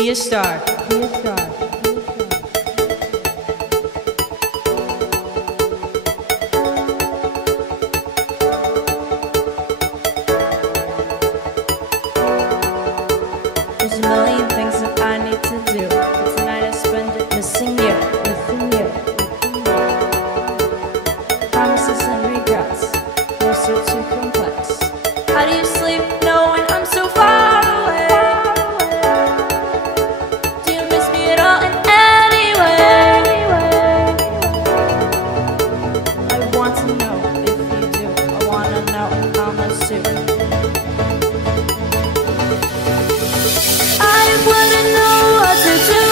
Be a star. Be a star. There's a million things that I need to do, but tonight I spend it missing you, missing you. Promises and regrets, closer to complex. How do you sleep knowing I'm so far away? Do you miss me at all in any way? I want to know if you do. I want to know how much too. I wouldn't know what to do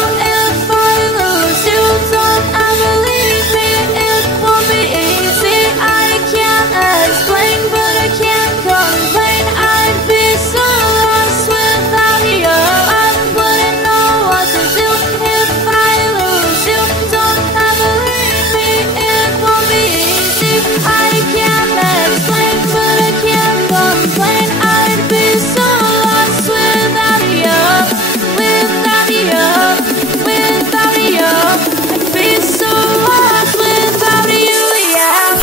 if I lose you. Don't ever leave me, it won't be easy. I can't explain, but I can't complain. I'd be so lost without you. I wouldn't know what to do if I lose you. Don't ever leave me, it won't be easy. I can't explain, but I can't complain. I'd be so lost without you. Without you, without you, I'd be so lost without you, yeah.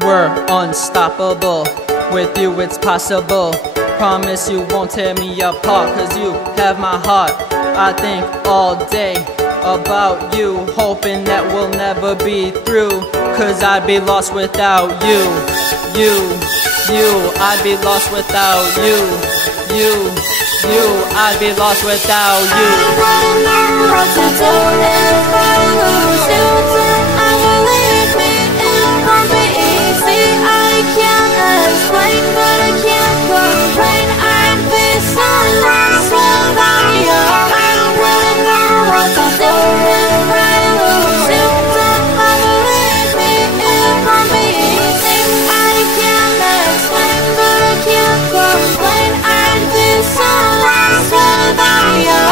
We're unstoppable, with you it's possible. Promise you won't tear me apart, cause you have my heart. I think all day about you, hoping that we'll never be through, cause I'd be lost without you. I'd be lost without you. I'd be lost without you. I wouldn't know what to do if I lose you. Don't ever leave me, it won't be easy. I can't explain, but I can't complain. I'd be so lost without you. I wouldn't know what to do if I lose you. Don't ever leave me, it won't be easy. I can't explain, but I can't complain. I'd be so lost without you.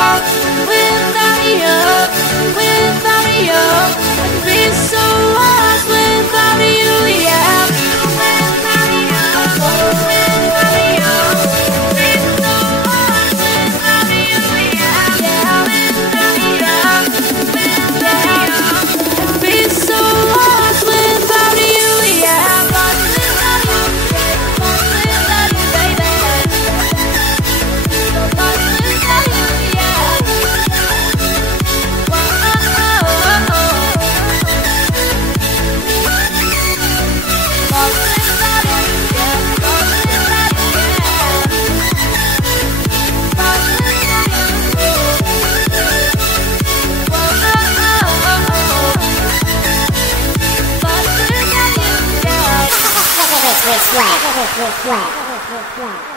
Without you, without you, I'd be so lost without you, yeah. Without you, without you, I'd be so lost without you, yeah. Yeah, without you, I'd be so lost without you, yeah. Lost without you, lost without you, baby. Lost without you, yeah. Swag.